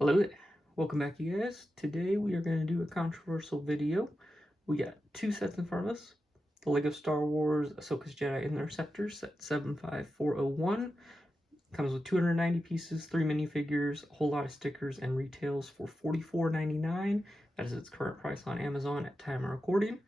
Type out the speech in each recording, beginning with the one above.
Hello there. Welcome back, you guys. Today we are going to do a controversial video. We got two sets in front of us. The LEGO Star Wars Ahsoka's Jedi Interceptor set 75401 comes with 290 pieces, 3 minifigures, a whole lot of stickers, and retails for $44.99. That is its current price on Amazon at time of recording.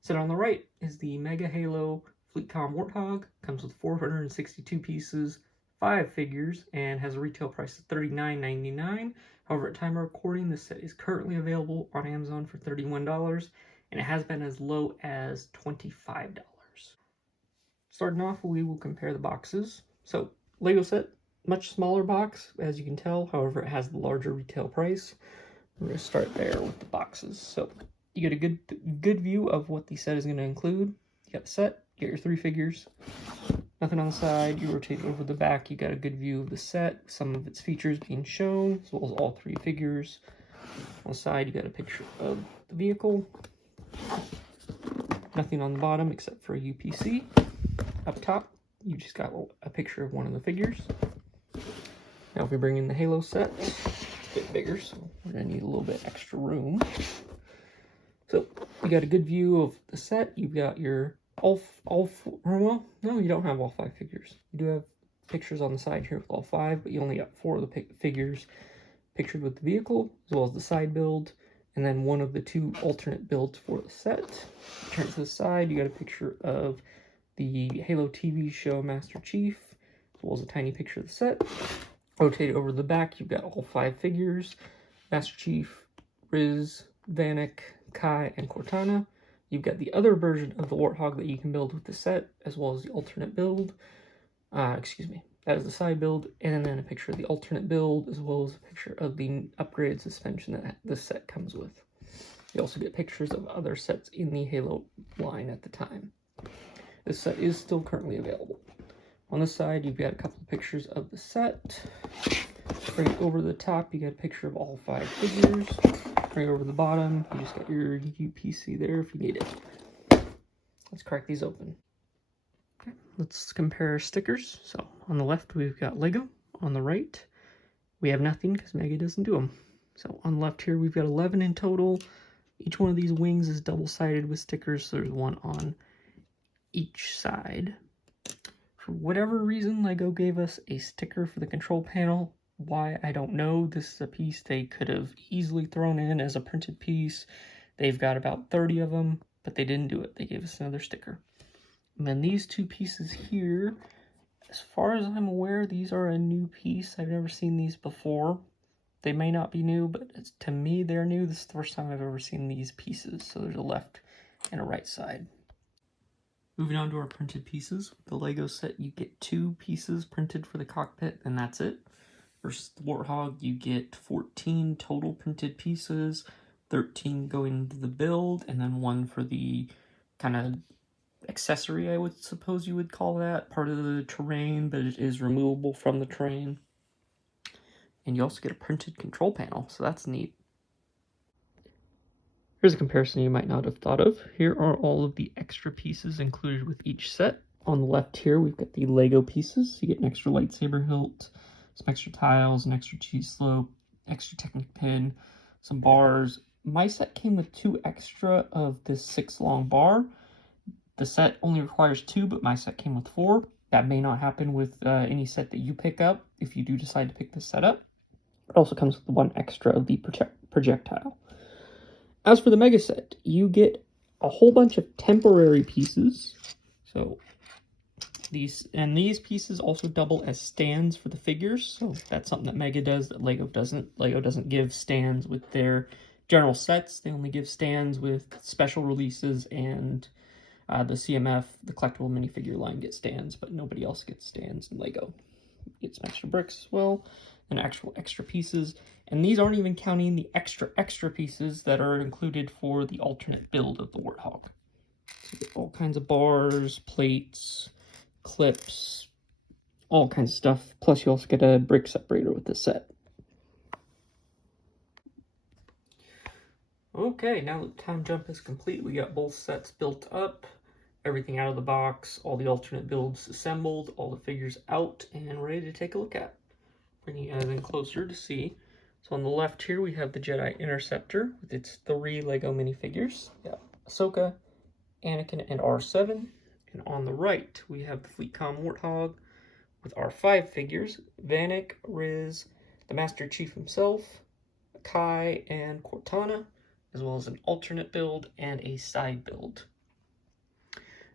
Set on the right is the Mega Halo FleetCom Warthog. Comes with 462 pieces, 5 figures, and has a retail price of $39.99. However, at time of recording, this set is currently available on Amazon for $31, and it has been as low as $25. Starting off, we will compare the boxes. So, LEGO set, much smaller box, as you can tell. However, it has the larger retail price. We're going to start there with the boxes. So, you get a good view of what the set is going to include. You got the set, you get your 3 figures. Nothing on the side. You rotate over the back, you got a good view of the set, some of its features being shown, as well as all 3 figures. On the side, you got a picture of the vehicle. Nothing on the bottom except for a UPC. Up top, you just got a picture of one of the figures. Now if we bring in the Halo set, it's a bit bigger, so we're going to need a little bit extra room. So you got a good view of the set. You've got your well, no, you don't have all 5 figures. You do have pictures on the side here with all 5, but you only got 4 of the figures pictured with the vehicle, as well as the side build, and then one of the 2 alternate builds for the set. Turn to the side, you got a picture of the Halo TV show Master Chief, as well as a tiny picture of the set. Rotate over the back, you've got all 5 figures: Master Chief, Riz, Vanek, Kai, and Cortana. You've got the other version of the Warthog that you can build with the set, as well as the alternate build. That is the side build, and then a picture of the alternate build, as well as a picture of the upgraded suspension that this set comes with. You also get pictures of other sets in the Halo line at the time. This set is still currently available. On this side, you've got a couple of pictures of the set. Right over the top, you got a picture of all 5 figures. Right over the bottom, you just got your UPC there if you need it. Let's crack these open. Okay, let's compare stickers. So on the left, we've got LEGO. On the right, we have nothing because Mega doesn't do them. So on the left here, we've got 11 in total. Each one of these wings is double-sided with stickers, so there's one on each side. For whatever reason, LEGO gave us a sticker for the control panel. Why, I don't know. This is a piece they could have easily thrown in as a printed piece. They've got about 30 of them, but they didn't do it. They gave us another sticker. And then these 2 pieces here, as far as I'm aware, these are a new piece. I've never seen these before. They may not be new, but to me, they're new. This is the first time I've ever seen these pieces. So there's a left and a right side. Moving on to our printed pieces. With the LEGO set, you get 2 pieces printed for the cockpit, and that's it. Versus the Warthog, you get 14 total printed pieces, 13 going into the build, and then 1 for the kind of accessory, I would suppose you would call that, part of the terrain, but it is removable from the terrain. And you also get a printed control panel, so that's neat. Here's a comparison you might not have thought of. Here are all of the extra pieces included with each set. On the left here, we've got the LEGO pieces. You get an extra lightsaber hilt, some extra tiles, an extra cheese slope, extra Technic pin, some bars. My set came with 2 extra of this 6-long bar. The set only requires 2, but my set came with 4. That may not happen with any set that you pick up if you do decide to pick this set up. It also comes with 1 extra of the projectile. As for the Mega set, you get a whole bunch of temporary pieces. So these pieces also double as stands for the figures. So that's something that Mega does that LEGO doesn't. LEGO doesn't give stands with their general sets. They only give stands with special releases, and the CMF, the collectible minifigure line, gets stands, but nobody else gets stands in LEGO. You get some extra bricks as well, and actual extra pieces. And these aren't even counting the extra pieces that are included for the alternate build of the Warthog. So you get all kinds of bars, plates, clips, all kinds of stuff. Plus you also get a brick separator with this set. Okay, now that the time jump is complete, we got both sets built up, everything out of the box, all the alternate builds assembled, all the figures out, and ready to take a look at. Bring you guys in closer to see. So on the left here, we have the Jedi Interceptor with its 3 Lego minifigures. Yeah, Ahsoka, Anakin, and R7. And on the right, we have the FleetCom Warthog with our 5 figures, Vanek, Riz, the Master Chief himself, Kai, and Cortana, as well as an alternate build and a side build.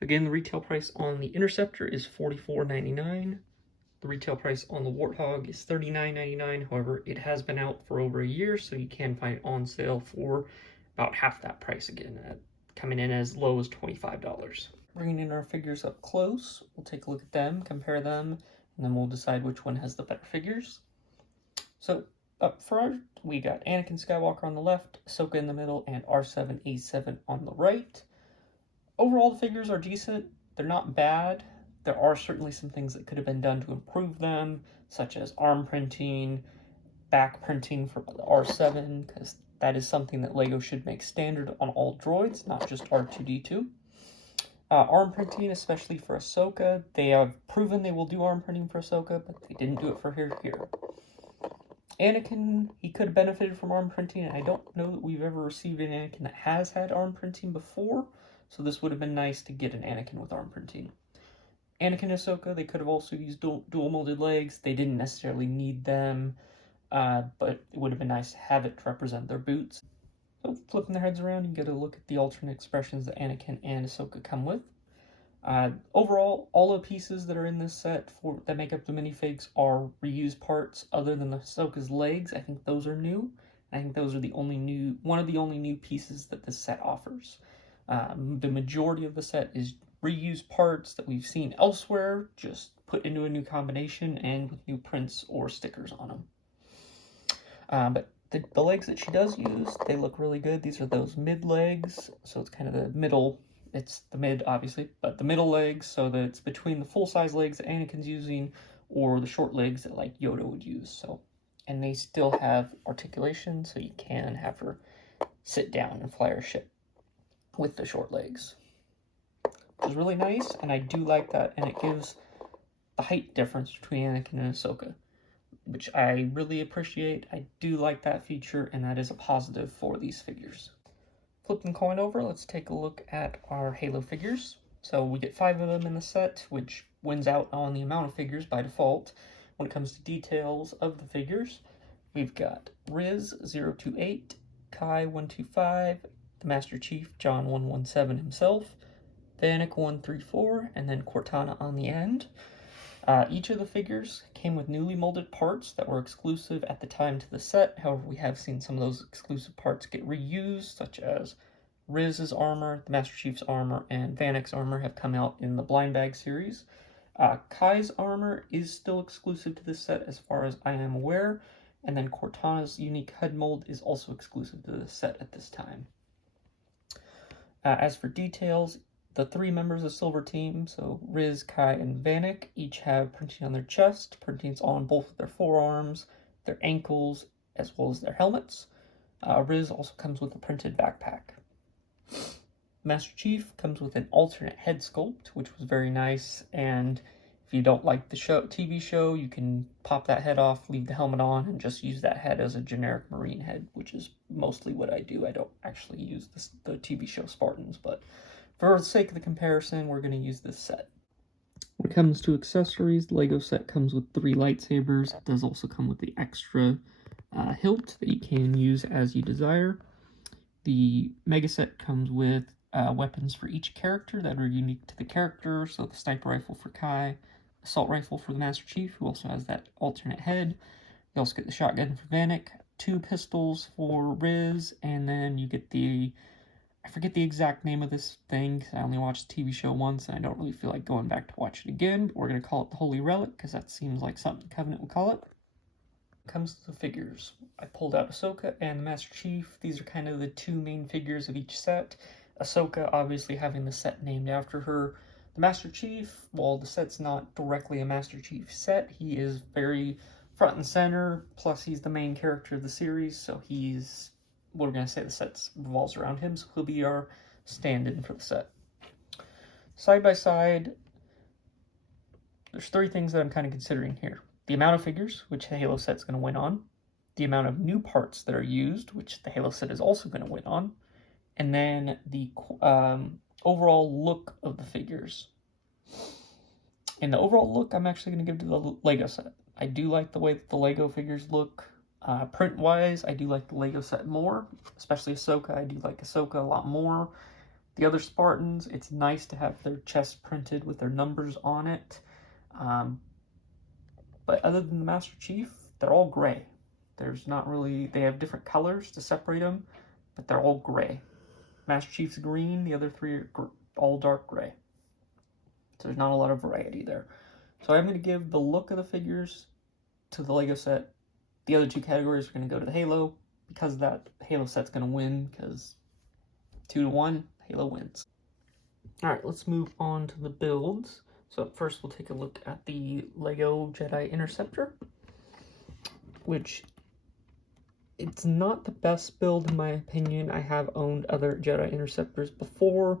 Again, the retail price on the Interceptor is $44.99. The retail price on the Warthog is $39.99. However, it has been out for over a year, so you can find it on sale for about half that price again, coming in as low as $25. Bringing in our figures up close, we'll take a look at them, compare them, and then we'll decide which one has the better figures. So up front, we got Anakin Skywalker on the left, Ahsoka in the middle, and R7-A7 on the right. Overall, the figures are decent. They're not bad. There are certainly some things that could have been done to improve them, such as arm printing, back printing for the R7, because that is something that LEGO should make standard on all droids, not just R2-D2. Arm printing, especially for Ahsoka, they have proven they will do arm printing for Ahsoka, but they didn't do it for her here. Anakin, he could have benefited from arm printing, and I don't know that we've ever received an Anakin that has had arm printing before, so this would have been nice to get an Anakin with arm printing. Anakin and Ahsoka, they could have also used dual molded legs. They didn't necessarily need them, but it would have been nice to have it to represent their boots. So flipping their heads around, you get a look at the alternate expressions that Anakin and Ahsoka come with. Overall, all the pieces that are in this set that make up the minifigs are reused parts, other than Ahsoka's legs. I think those are new. I think those are one of the only new pieces that this set offers. The majority of the set is reused parts that we've seen elsewhere, just put into a new combination and with new prints or stickers on them. But the legs that she does use, they look really good. These are those mid legs, so it's kind of the middle. It's the mid, obviously, but the middle legs, so that it's between the full-size legs that Anakin's using or the short legs that, like, Yoda would use. So, and they still have articulation, so you can have her sit down and fly her ship with the short legs, which is really nice, and I do like that, and it gives the height difference between Anakin and Ahsoka, which I really appreciate. I do like that feature, and that is a positive for these figures. Flipping the coin over, let's take a look at our Halo figures. So we get 5 of them in the set, which wins out on the amount of figures by default. When it comes to details of the figures, we've got Riz 028, Kai 125, the Master Chief John 117 himself, Vanek 134, and then Cortana on the end. Each of the figures came with newly molded parts that were exclusive at the time to the set. However, we have seen some of those exclusive parts get reused, such as Riz's armor, the Master Chief's armor, and Vanek's armor have come out in the blind bag series. Kai's armor is still exclusive to this set as far as I am aware, and then Cortana's unique head mold is also exclusive to the set at this time. As for details, the 3 members of Silver Team, so Riz, Kai, and Vanek, each have printing on their chest, printings on both of their forearms, their ankles, as well as their helmets. Riz also comes with a printed backpack. Master Chief comes with an alternate head sculpt, which was very nice, and if you don't like the TV show, you can pop that head off, leave the helmet on, and just use that head as a generic Marine head, which is mostly what I do. I don't actually use the TV show Spartans, but for the sake of the comparison, we're going to use this set. When it comes to accessories, the LEGO set comes with 3 lightsabers. It does also come with the extra hilt that you can use as you desire. The Mega set comes with weapons for each character that are unique to the character, so the sniper rifle for Kai, assault rifle for the Master Chief, who also has that alternate head. You also get the shotgun for Vanek, 2 pistols for Riz, and then you get I forget the exact name of this thing, because I only watched the TV show once, and I don't really feel like going back to watch it again, but we're going to call it the Holy Relic, because that seems like something Covenant would call it. When it comes to the figures, I pulled out Ahsoka and the Master Chief. These are kind of the 2 main figures of each set. Ahsoka obviously having the set named after her. The Master Chief, while the set's not directly a Master Chief set, he is very front and center, plus he's the main character of the series, so we're going to say the set revolves around him, so he'll be our stand-in for the set. Side by side, there's 3 things that I'm kind of considering here. The amount of figures, which the Halo set's going to win on. the amount of new parts that are used, which the Halo set is also going to win on, and then the overall look of the figures. And the overall look, I'm actually going to give to the Lego set. I do like the way that the Lego figures look. Print-wise, I do like the Lego set more, especially Ahsoka. I do like Ahsoka a lot more. The other Spartans, it's nice to have their chest printed with their numbers on it. But other than the Master Chief, they're all gray. There's not really, they have different colors to separate them, but they're all gray. Master Chief's green, the other three are all dark gray. So there's not a lot of variety there. So I'm going to give the look of the figures to the Lego set. The other two categories are going to go to the Halo. Because of that, Halo set's going to win, because 2-1, Halo wins. Alright, let's move on to the builds. So first we'll take a look at the Lego Jedi Interceptor, which it's not the best build in my opinion. I have owned other Jedi Interceptors before,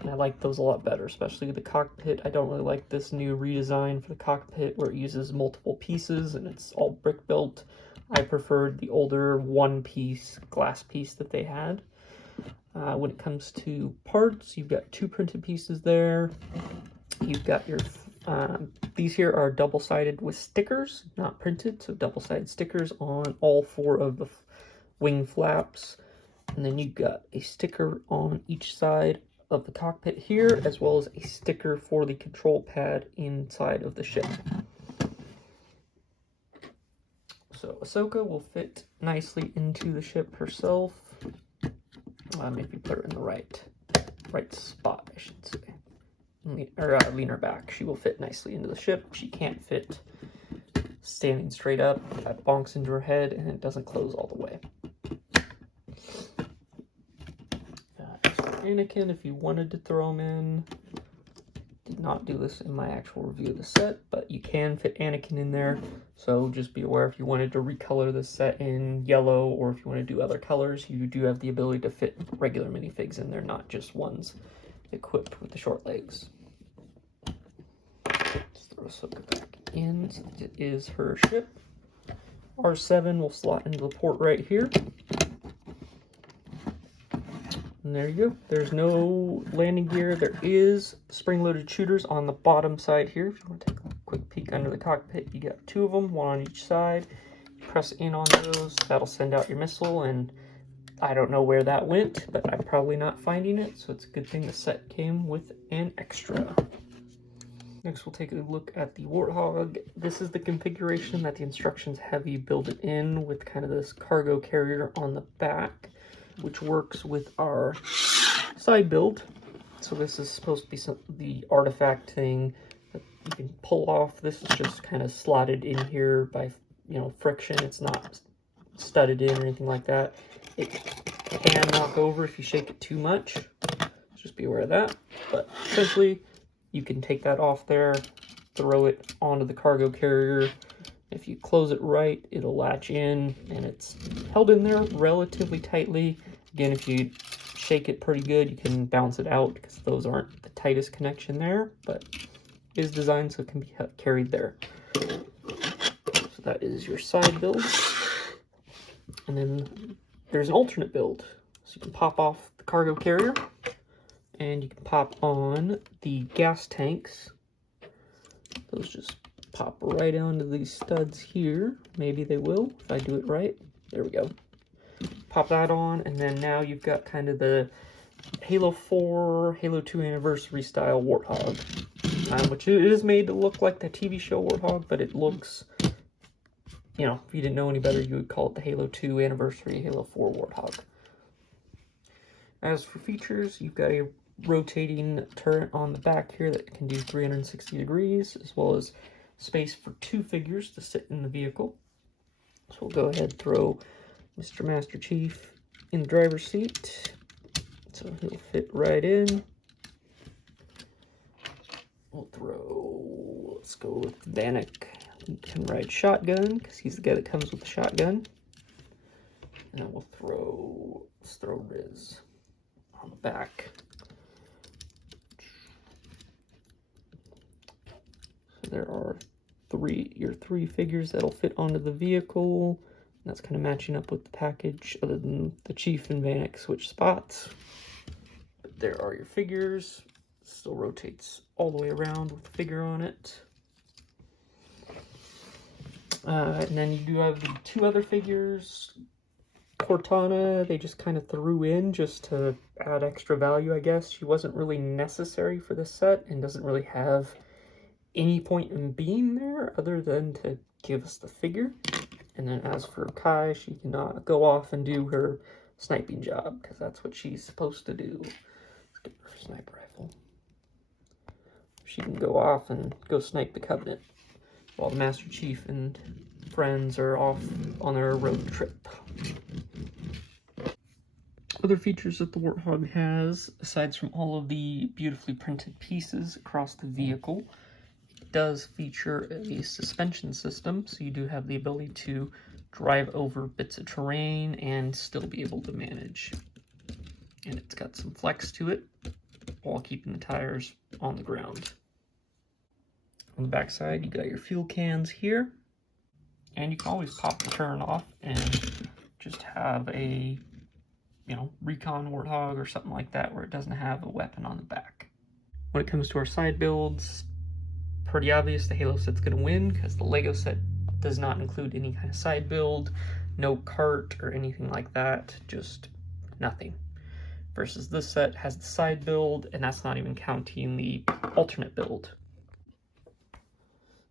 and I like those a lot better, especially the cockpit. I don't really like this new redesign for the cockpit where it uses multiple pieces and it's all brick built. I preferred the older one-piece glass piece that they had. When it comes to parts, you've got 2 printed pieces there. You've got your, these here are double-sided with stickers, not printed, so double-sided stickers on all 4 of the wing flaps. And then you've got a sticker on each side of the cockpit here, as well as a sticker for the control pad inside of the ship. So Ahsoka will fit nicely into the ship herself. If you put her in the right spot, I should say. Or lean her back. She will fit nicely into the ship. She can't fit standing straight up. That bonks into her head and it doesn't close all the way. As for Anakin, if you wanted to throw him in, did not do this in my actual review of the set, but you can fit Anakin in there. So just be aware if you wanted to recolor this set in yellow, or if you want to do other colors, you do have the ability to fit regular minifigs in there, not just ones equipped with the short legs. Let's throw Ahsoka back in, since it is her ship. R7 will slot into the port right here. And there you go. There's no landing gear. There is spring-loaded shooters on the bottom side here. If you want to take a quick peek under the cockpit, you got 2 of them, 1 on each side. Press in on those. That'll send out your missile, and I don't know where that went, but I'm probably not finding it, so it's a good thing the set came with an extra. Next, we'll take a look at the Warthog. This is the configuration that the instructions have you build it in, with kind of this cargo carrier on the back, which works with our side build. So this is supposed to be the artifact thing that you can pull off. This is just kind of slotted in here by, friction. It's not studded in or anything like that. It can knock over if you shake it too much. Just be aware of that. But essentially, you can take that off there, throw it onto the cargo carrier. If you close it right, it'll latch in, and it's held in there relatively tightly. Again, if you shake it pretty good, you can bounce it out, because those aren't the tightest connection there, but it is designed so it can be carried there. So that is your side build. And then there's an alternate build. So you can pop off the cargo carrier, and you can pop on the gas tanks. Those just pop right onto these studs here. Maybe they will, if I do it right. There we go. Pop that on, and then now you've got kind of the Halo 4, Halo 2 Anniversary style Warthog. Which it is made to look like the TV show Warthog, but it looks, if you didn't know any better, you would call it the Halo 2 Anniversary, Halo 4 Warthog. As for features, you've got a rotating turret on the back here that can do 360 degrees, as well as space for 2 figures to sit in the vehicle. So we'll go ahead and throw Mr. Master Chief in the driver's seat, so he'll fit right in. Let's go with Vanek. He can ride shotgun, because he's the guy that comes with the shotgun. And then let's throw Riz on the back. So there are your three figures that'll fit onto the vehicle. That's kind of matching up with the package, other than the Chief and Vanek switch spots. But there are your figures. Still rotates all the way around with the figure on it. And then you do have the two other figures. Cortana, they just kind of threw in just to add extra value, I guess. She wasn't really necessary for this set and doesn't really have any point in being there other than to give us the figure. And then as for Kai, she can go off and do her sniping job, because that's what she's supposed to do. Let's get her sniper rifle. She can go off and go snipe the Covenant while the Master Chief and friends are off on their road trip. Other features that the Warthog has, aside from all of the beautifully printed pieces across the vehicle, it does feature a suspension system, so you do have the ability to drive over bits of terrain and still be able to manage. And it's got some flex to it while keeping the tires on the ground. On the back side, you got your fuel cans here, and you can always pop the turn off and just have a, you know, recon Warthog or something like that where it doesn't have a weapon on the back. When it comes to our side builds, pretty obvious the Halo set's going to win because the Lego set does not include any kind of side build, no cart or anything like that, just nothing. Versus this set has the side build, and that's not even counting the alternate build.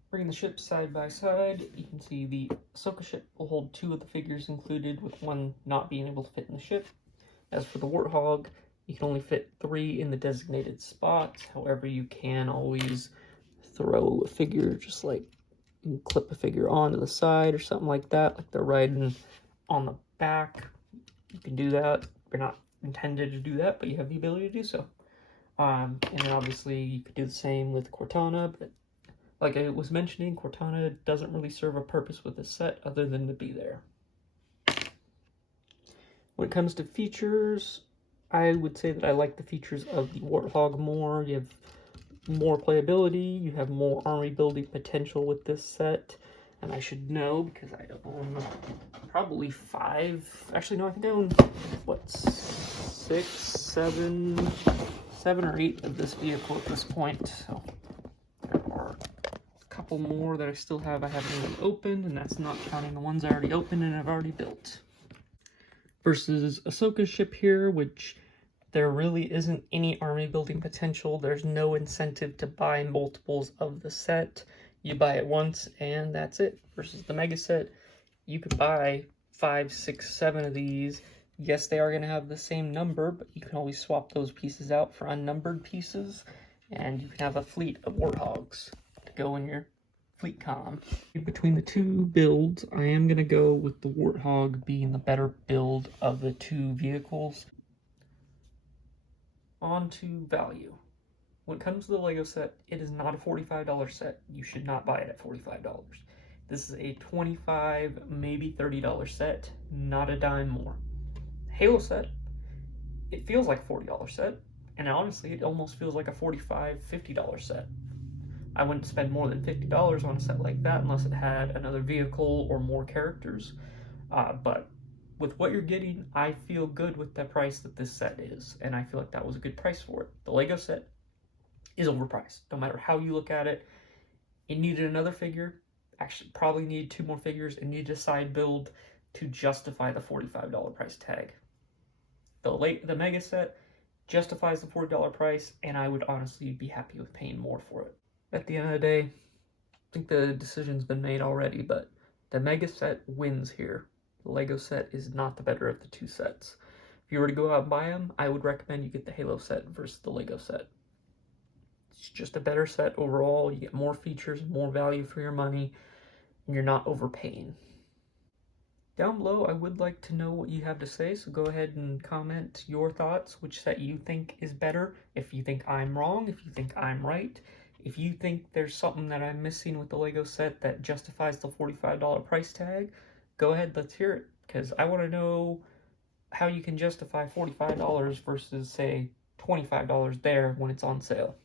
Bringing the ships side by side, you can see the Ahsoka ship will hold 2 of the figures included, with 1 not being able to fit in the ship. As for the Warthog, you can only fit 3 in the designated spots. However, you can always throw a figure, just like you can clip a figure onto the side or something like that, like they're riding on the back. You can do that. You're not intended to do that, but you have the ability to do so. And then obviously you could do the same with Cortana, but like I was mentioning, Cortana doesn't really serve a purpose with this set other than to be there. When it comes to features, I would say that I like the features of the Warthog more. You have more playability, you have more army building potential with this set, and I should know because I own probably 5, actually no, I think I own, what, 6, 7 or 8 of this vehicle at this point, so there are a couple more that I still have I haven't even opened, and that's not counting the ones I already opened and I've already built. Versus Ahsoka's ship here, which there really isn't any army building potential. There's no incentive to buy multiples of the set. You buy it once and that's it. Versus the Mega set, you could buy 5, 6, 7 of these. Yes, they are going to have the same number, but you can always swap those pieces out for unnumbered pieces, and you can have a fleet of Warthogs to go in your fleet comm. Between the 2 builds, I am going to go with the Warthog being the better build of the 2 vehicles. On to value. When it comes to the Lego set, it is not a $45 set. You should not buy it at $45. This is a $25, maybe $30 set, not a dime more. Halo set, it feels like a $40 set, and honestly, it almost feels like a $45, $50 set. I wouldn't spend more than $50 on a set like that unless it had another vehicle or more characters, but with what you're getting, I feel good with the price that this set is, and I feel like that was a good price for it. The Lego set is overpriced, no matter how you look at it. It needed another figure, actually probably needed 2 more figures, and needed a side build to justify the $45 price tag. The Mega set justifies the $40 price, and I would honestly be happy with paying more for it. At the end of the day, I think the decision's been made already, but the Mega set wins here. The Lego set is not the better of the 2 sets. If you were to go out and buy them, I would recommend you get the Halo set versus the Lego set. It's just a better set overall. You get more features, more value for your money, and you're not overpaying. Down below, I would like to know what you have to say, so go ahead and comment your thoughts, which set you think is better, if you think I'm wrong, if you think I'm right. If you think there's something that I'm missing with the Lego set that justifies the $45 price tag, go ahead, let's hear it, because I want to know how you can justify $45 versus, say, $25 there when it's on sale.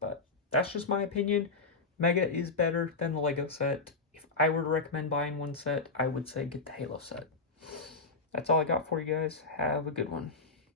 But that's just my opinion. Mega is better than the Lego set. If I would recommend buying one set, I would say get the Halo set. That's all I got for you guys. Have a good one.